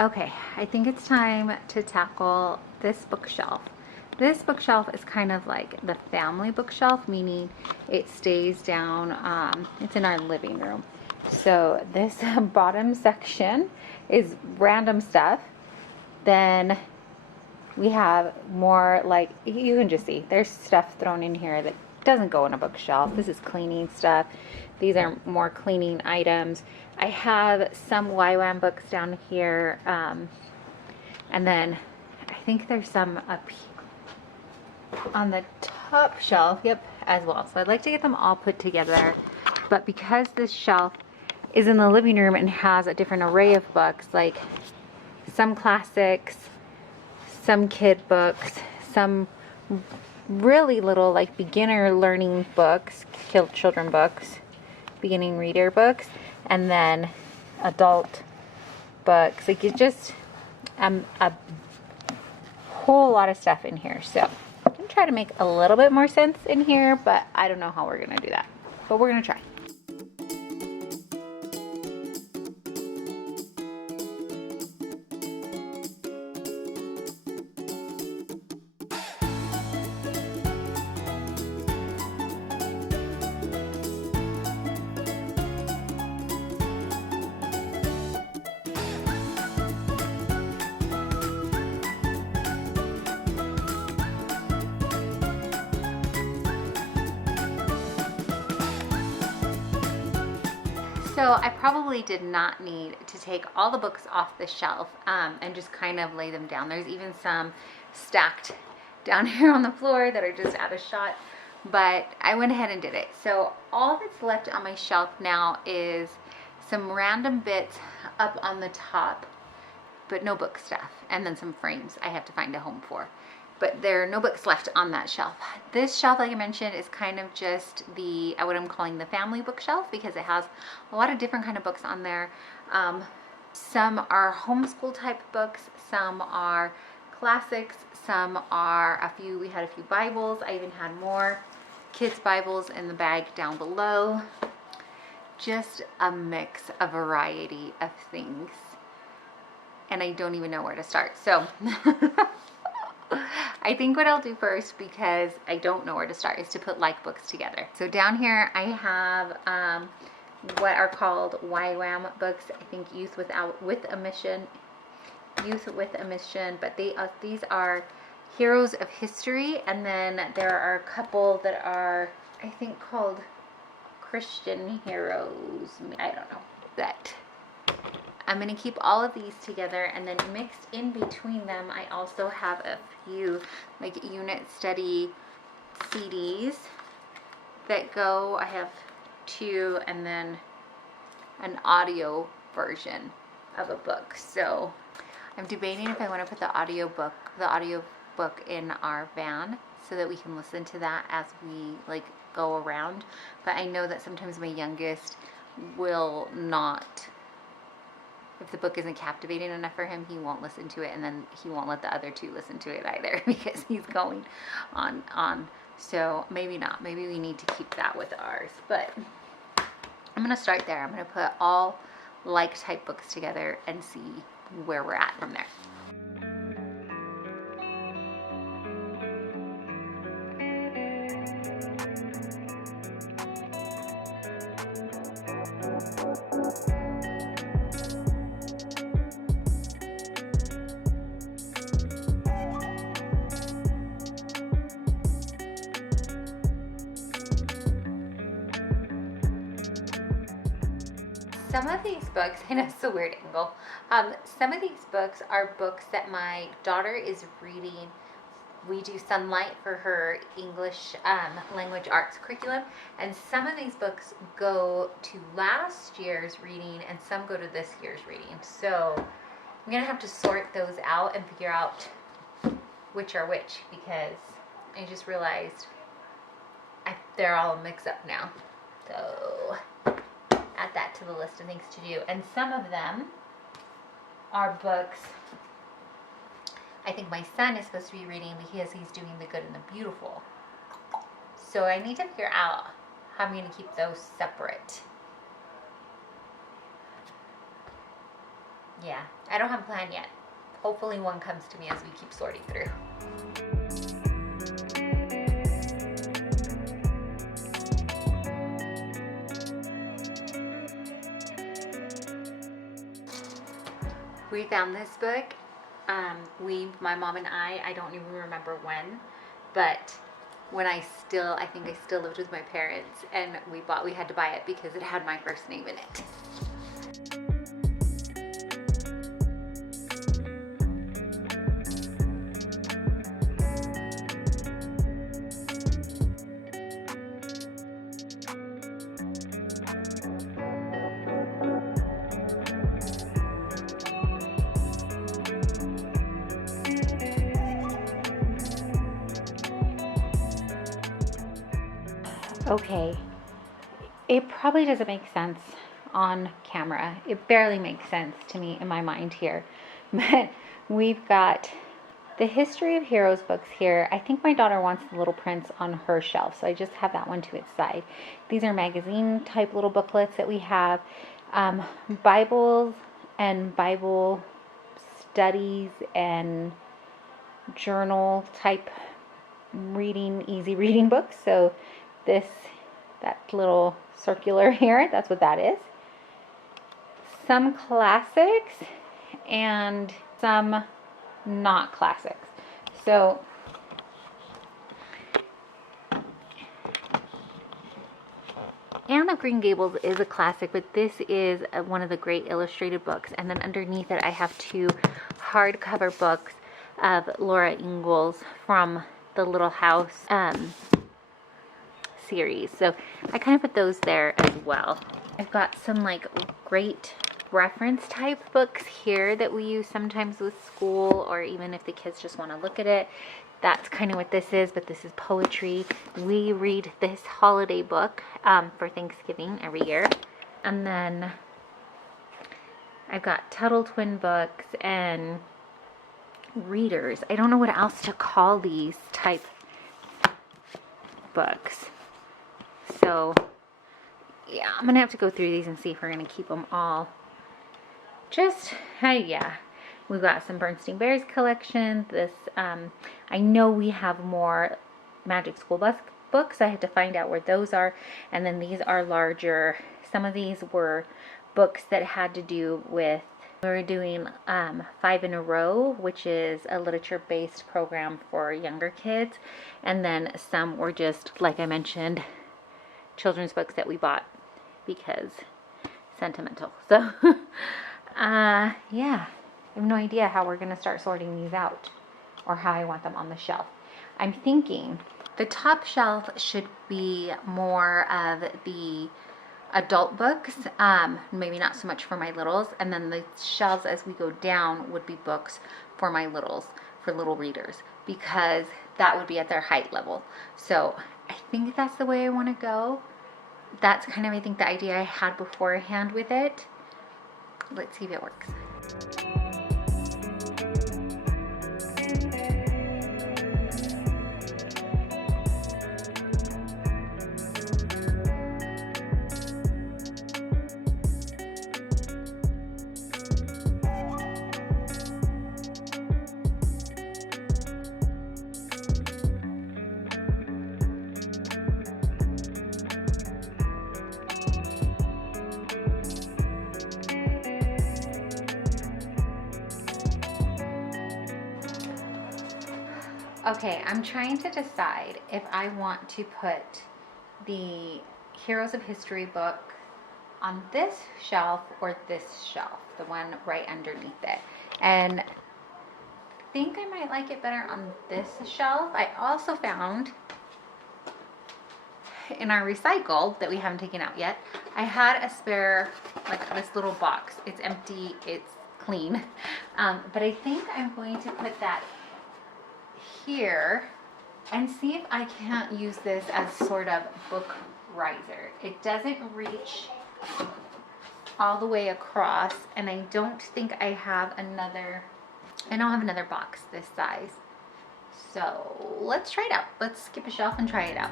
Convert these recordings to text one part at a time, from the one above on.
Okay, I think it's time to tackle this bookshelf. This bookshelf is kind of like the family bookshelf, meaning it stays down, it's in our living room. So this bottom section is random stuff. Then we have more, like, you can just see, there's stuff thrown in here that doesn't go in a bookshelf. This is cleaning stuff. These are more cleaning items. I have some YWAM books down here, and then I think there's some up on the top shelf, yep, as well. So I'd like to get them all put together, but because this shelf is in the living room and has a different array of books, like some classics, some kid books, some really little like beginner learning books, children books, beginning reader books, and then adult books. Like, it's just a whole lot of stuff in here. So I'm gonna try to make a little bit more sense in here, but I don't know how we're gonna do that, but we're gonna try. So I probably did not need to take all the books off the shelf and just kind of lay them down. There's even some stacked down here on the floor that are just out of shot, but I went ahead and did it. So all that's left on my shelf now is some random bits up on the top, but no book stuff, and then some frames I have to find a home for. But there are no books left on that shelf. This shelf, like I mentioned, is kind of just the, what I'm calling the family bookshelf, because it has a lot of different kind of books on there. Some are homeschool type books, some are classics, some are we had a few Bibles. I even had more kids' Bibles in the bag down below. Just a mix, a variety of things. And I don't even know where to start. So I think what I'll do first, because I don't know where to start, is to put like books together. So down here I have what are called YWAM books. I think Youth with a Mission, but these are Heroes of History, and then there are a couple that are, I think, called Christian Heroes. I don't know. That I'm going to keep all of these together, and then mixed in between them I also have a few like unit study CDs that go. I have 2, and then an audio version of a book. So I'm debating if I want to put the audio book in our van so that we can listen to that as we like go around. But I know that sometimes my youngest will not, if the book isn't captivating enough for him, he won't listen to it, and then he won't let the other 2 listen to it either because he's going on. So maybe not. Maybe we need to keep that with ours. But I'm going to start there. I'm going to put all like type books together and see where we're at from there. Some of these books, I know it's a weird angle, some of these books are books that my daughter is reading. We do Sunlight for her English language arts curriculum, and some of these books go to last year's reading and some go to this year's reading. So I'm going to have to sort those out and figure out which are which, because I just realized they're all mixed up now. So add that to the list of things to do. And some of them are books I think my son is supposed to be reading because he's doing The Good and the Beautiful. So I need to figure out how I'm going to keep those separate. yeah, I don't have a plan yet. Hopefully one comes to me as we keep sorting through. We found this book. My mom and I don't even remember when, but when I think I still lived with my parents, and we had to buy it because it had my first name in it. Okay, it probably doesn't make sense on camera. It barely makes sense to me in my mind here. But we've got the History of Heroes books here. I think my daughter wants The Little Prince on her shelf, so I just have that one to its side. These are magazine type little booklets that we have. Bibles and Bible studies and journal type reading, easy reading books. So that little circular here, that's what that is. Some classics and some not classics. So Anne of Green Gables is a classic, but this is one of the great illustrated books. And then underneath it, I have two hardcover books of Laura Ingalls from the Little House series. So I kind of put those there as well. I've got some like great reference type books here that we use sometimes with school, or even if the kids just want to look at it. That's kind of what this is, but this is poetry. We read this holiday book for Thanksgiving every year. And then I've got Tuttle Twin books and readers. I don't know what else to call these type books. So yeah, I'm gonna have to go through these and see if we're gonna keep them all. Just, yeah. We've got some Bernstein Bears collection. This, I know we have more Magic School Bus books. I had to find out where those are. And then these are larger. Some of these were books that had to do with, we were doing 5 in a Row, which is a literature-based program for younger kids. And then some were just, like I mentioned, children's books that we bought because sentimental. So, yeah. I have no idea how we're going to start sorting these out or how I want them on the shelf. I'm thinking the top shelf should be more of the adult books, maybe not so much for my littles, and then the shelves as we go down would be books for my littles, for little readers, because that would be at their height level. So I think that's the way I want to go. That's kind of, I think, the idea I had beforehand with it. Let's see if it works. Okay, I'm trying to decide if I want to put the Heroes of History book on this shelf or this shelf, the one right underneath it. And I think I might like it better on this shelf. I also found in our recycled that we haven't taken out yet, I had a spare, like this little box. It's empty, it's clean. But I think I'm going to put that here and see if I can't use this as sort of book riser. It doesn't reach all the way across, and I don't think I have another, I don't have another box this size. So let's try it out. Let's skip a shelf and try it out.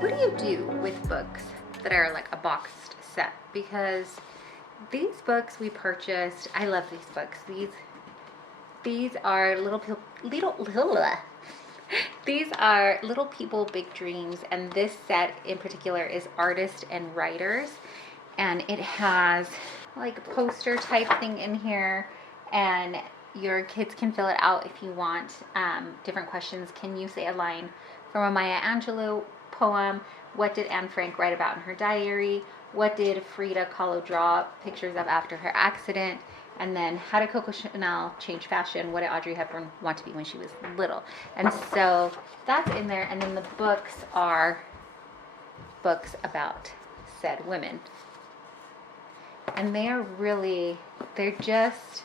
what do you do with books that are like a boxed set? Because these books we purchased, I love these books. These are these are Little People, Big Dreams, and this set in particular is Artists and Writers, and it has like a poster type thing in here, and your kids can fill it out if you want. Different questions. Can you say a line from a Maya Angelou poem? What did Anne Frank write about in her diary? What did Frida Kahlo draw pictures of after her accident? And then how did Coco Chanel change fashion? What did Audrey Hepburn want to be when she was little? And so that's in there. And then the books are books about said women. And they're just,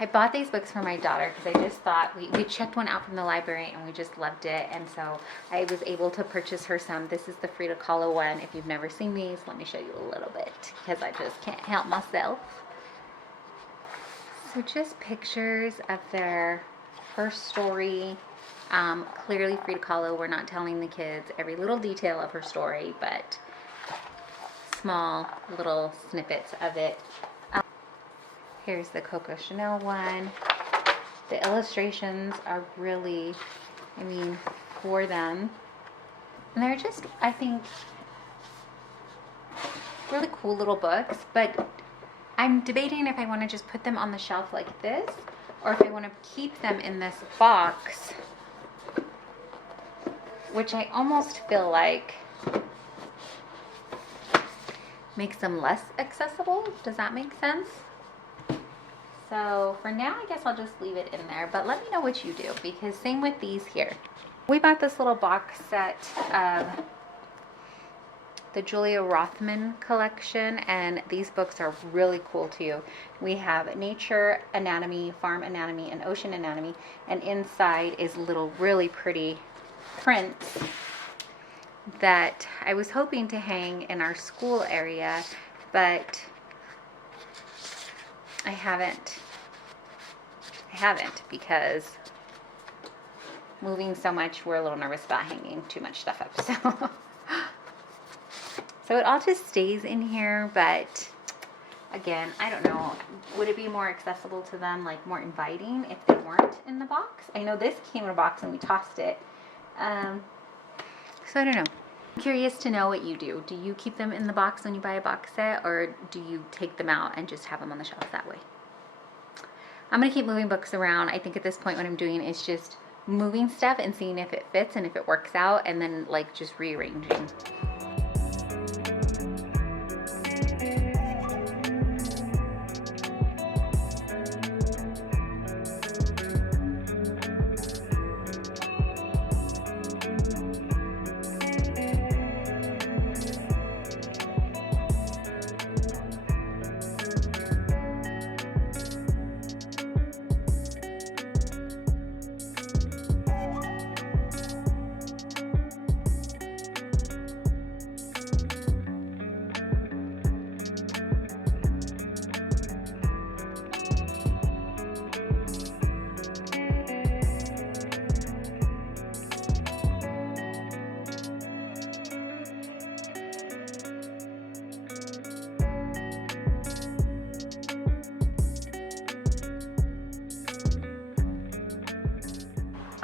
I bought these books for my daughter because I just thought, we checked one out from the library and we just loved it. And so I was able to purchase her some. This is the Frida Kahlo one. If you've never seen these, let me show you a little bit because I just can't help myself. So just pictures of their first story. Clearly Frida Kahlo, we're not telling the kids every little detail of her story, but small little snippets of it. Here's the Coco Chanel one. The illustrations are really, for them. And they're just, I think, really cool little books, but I'm debating if I want to just put them on the shelf like this, or if I want to keep them in this box, which I almost feel like makes them less accessible. Does that make sense? So for now, I guess I'll just leave it in there, but let me know what you do, because same with these here. We bought this little box set of the Julia Rothman collection, and these books are really cool too. We have Nature Anatomy, Farm Anatomy, and Ocean Anatomy, and inside is little really pretty prints that I was hoping to hang in our school area, but I haven't because moving so much, we're a little nervous about hanging too much stuff up. So it all just stays in here, but again, I don't know. Would it be more accessible to them, like more inviting if they weren't in the box? I know this came in a box and we tossed it. So I don't know. I'm curious to know what you do. Do you keep them in the box when you buy a box set, or do you take them out and just have them on the shelf that way? I'm going to keep moving books around. I think at this point what I'm doing is just moving stuff and seeing if it fits and if it works out, and then like just rearranging.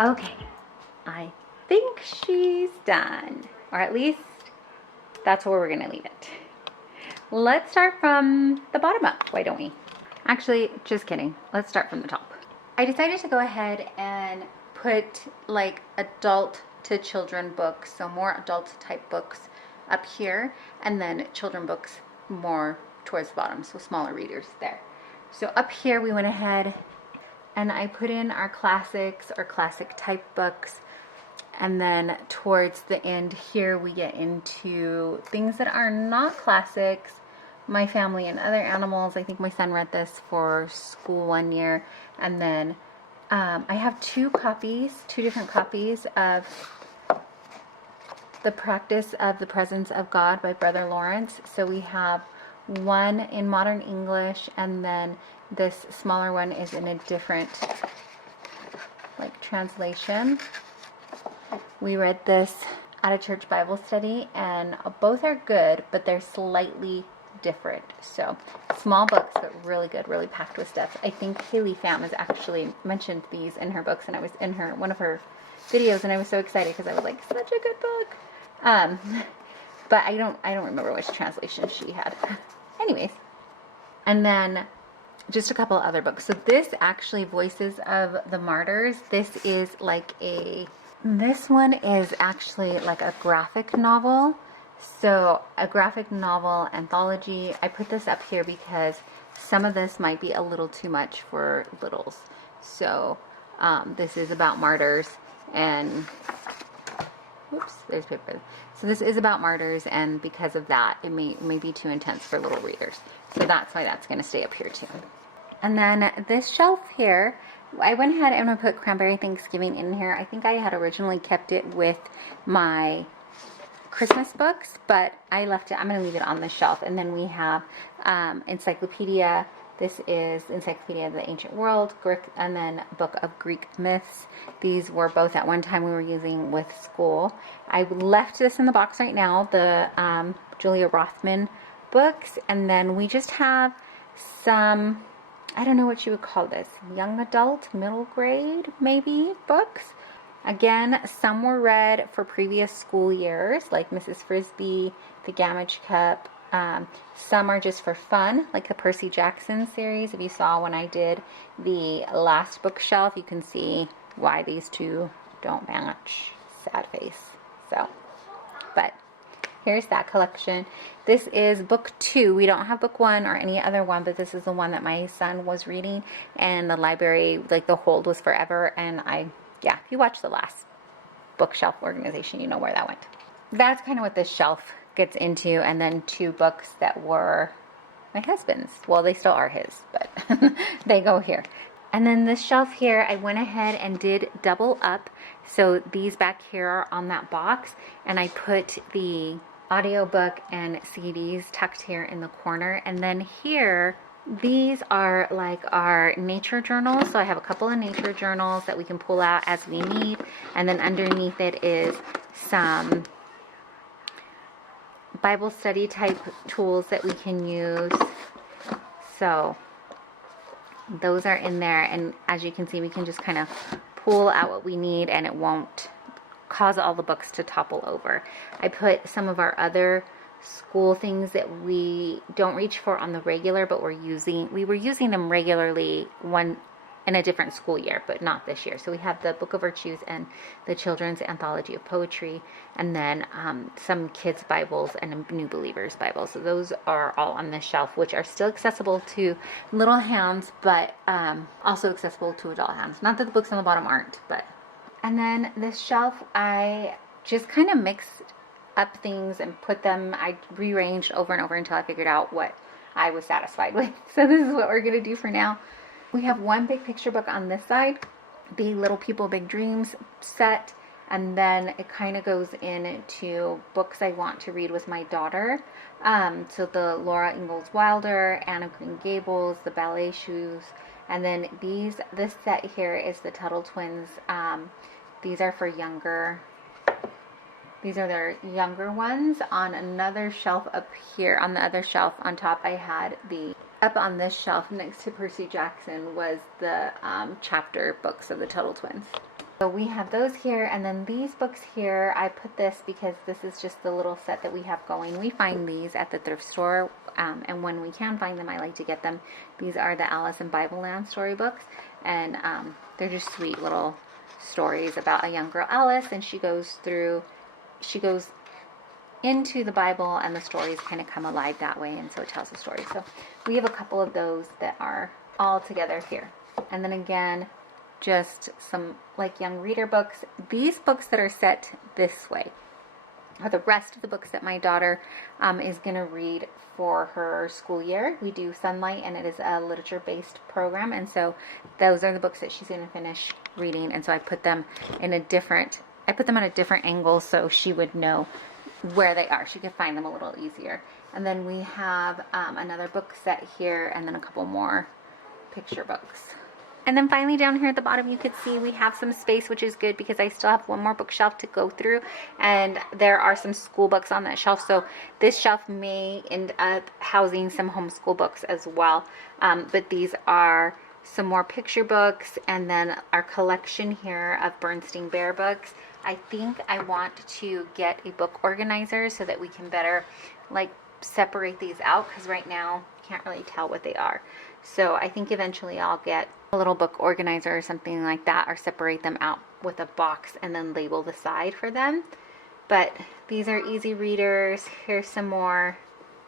Okay, I think she's done, or at least that's where we're going to leave it. Let's start from the bottom up, why don't we? Actually, just kidding. Let's start from the top. I decided to go ahead and put like adult to children books, so more adult type books up here, and then children books more towards the bottom, so smaller readers there. So up here we went ahead and I put in our classics or classic type books, and then towards the end here we get into things that are not classics, My Family and Other Animals. I think my son read this for school one year. And then I have two different copies of The Practice of the Presence of God by Brother Lawrence. So we have one in modern English, and then this smaller one is in a different translation. We read this Out of Church Bible Study, and both are good, but they're slightly different. So small books, but really good, really packed with stuff. I think Haley Pham has actually mentioned these in her books, and I was in one of her videos, and I was so excited because I was like, such a good book. But I don't remember which translation she had. Anyways, and then just a couple other books. So this actually, Voices of the Martyrs. This one is actually like a graphic novel. So a graphic novel anthology. I put this up here because some of this might be a little too much for littles. So this is about martyrs, and whoops, there's paper. So this is about martyrs, and because of that, it may be too intense for little readers. So that's why that's going to stay up here too. And then this shelf here, I went ahead and I put Cranberry Thanksgiving in here. I think I had originally kept it with my Christmas books, but I left it. I'm going to leave it on the shelf. And then we have Encyclopedia. This is Encyclopedia of the Ancient World, and then Book of Greek Myths. These were both at one time we were using with school. I left this in the box right now, the Julia Rothman books. And then we just have some, I don't know what you would call this, young adult, middle grade, maybe, books. Again, some were read for previous school years, like Mrs. Frisbee, The Gamage Cup. Some are just for fun, like the Percy Jackson series. If you saw when I did the last bookshelf, you can see why these two don't match. Sad face. So, but here's that collection. This is book 2. We don't have book 1 or any other one, but this is the one that my son was reading, and the library, like the hold was forever, and if you watch the last bookshelf organization, you know where that went. That's kind of what this shelf gets into. And then 2 books that were my husband's. Well, they still are his, but they go here. And then this shelf here, I went ahead and did double up. So these back here are on that box, and I put the audiobook and CDs tucked here in the corner. And then here, these are like our nature journals. So I have a couple of nature journals that we can pull out as we need. And then underneath it is some Bible study type tools that we can use. So those are in there. And as you can see, we can just kind of pull out what we need, and it won't cause all the books to topple over. I put some of our other school things that we don't reach for on the regular, but we were using them regularly in a different school year, but not this year. So we have the Book of Virtues and the Children's Anthology of Poetry, and then some kids' Bibles and New Believers Bibles. So those are all on this shelf, which are still accessible to little hands, but also accessible to adult hands. Not that the books on the bottom aren't, but. And then this shelf, I just kind of mixed up things and put them, I rearranged over and over until I figured out what I was satisfied with. So this is what we're going to do for now. We have one big picture book on this side, the Little People Big Dreams set, and then it kind of goes into books I want to read with my daughter. So the Laura Ingalls Wilder, Anne of Green Gables, the Ballet Shoes, and then this set here is the Tuttle Twins. These are for younger. These are their younger ones. On another shelf up here, on the other shelf on top, I had up on this shelf next to Percy Jackson was the chapter books of the Tuttle Twins. So we have those here, and then these books here, I put this because this is just the little set that we have going. We find these at the thrift store, and when we can find them, I like to get them. These are the Alice in Bible Land storybooks, and they're just sweet little stories about a young girl, Alice, and she goes into the Bible, and the stories kind of come alive that way, and so it tells a story. So we have a couple of those that are all together here. And then again, just some like young reader books. These books that are set this way are the rest of the books that my daughter is going to read for her school year. We do Sunlight, and it is a literature-based program, and so those are the books that she's going to finish reading. And so I put them on a different angle so she would know where they are. She could find them a little easier. And then we have another book set here, and then a couple more picture books. And then finally down here at the bottom, you could see we have some space, which is good because I still have one more bookshelf to go through, and there are some school books on that shelf. So this shelf may end up housing some homeschool books as well. But these are some more picture books, and then our collection here of Bernstein Bear books. I think I want to get a book organizer so that we can better like separate these out, because right now you can't really tell what they are. So I think eventually I'll get a little book organizer or something like that, or separate them out with a box and then label the side for them. But these are easy readers. Here's some more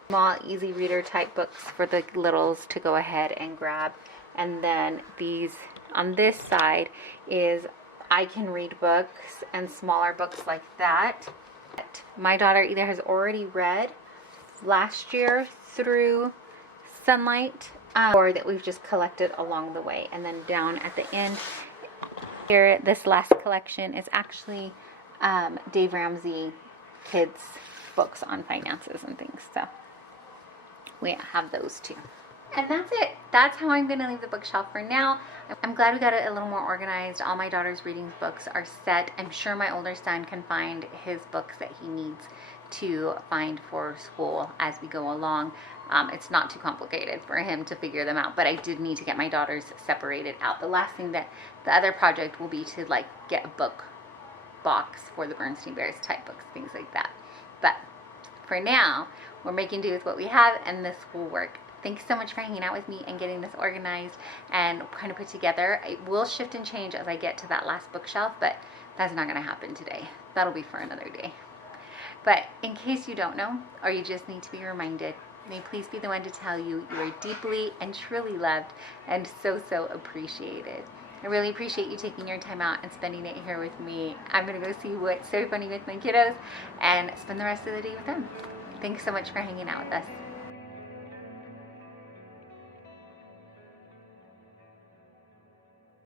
small easy reader type books for the littles to go ahead and grab. And then these on this side is I can read books and smaller books like that. My daughter either has already read last year through Sunlight, or that we've just collected along the way. And then down at the end here, this last collection is actually Dave Ramsey kids books on finances and things. So we have those too. And that's it. That's how I'm going to leave the bookshelf for now. I'm glad we got it a little more organized. All my daughter's reading books are set. I'm sure my older son can find his books that he needs to find for school as we go along. It's not too complicated for him to figure them out, but I did need to get my daughters separated out. The last thing that the other project will be to like get a book box for the Bernstein Bears type books, things like that. But for now, we're making do with what we have, and this will work. Thanks so much for hanging out with me and getting this organized and kind of put together. It will shift and change as I get to that last bookshelf, but that's not going to happen today. That'll be for another day. But in case you don't know, or you just need to be reminded, may please be the one to tell you you are deeply and truly loved and so, so appreciated. I really appreciate you taking your time out and spending it here with me. I'm going to go see what's so funny with my kiddos and spend the rest of the day with them. Thanks so much for hanging out with us.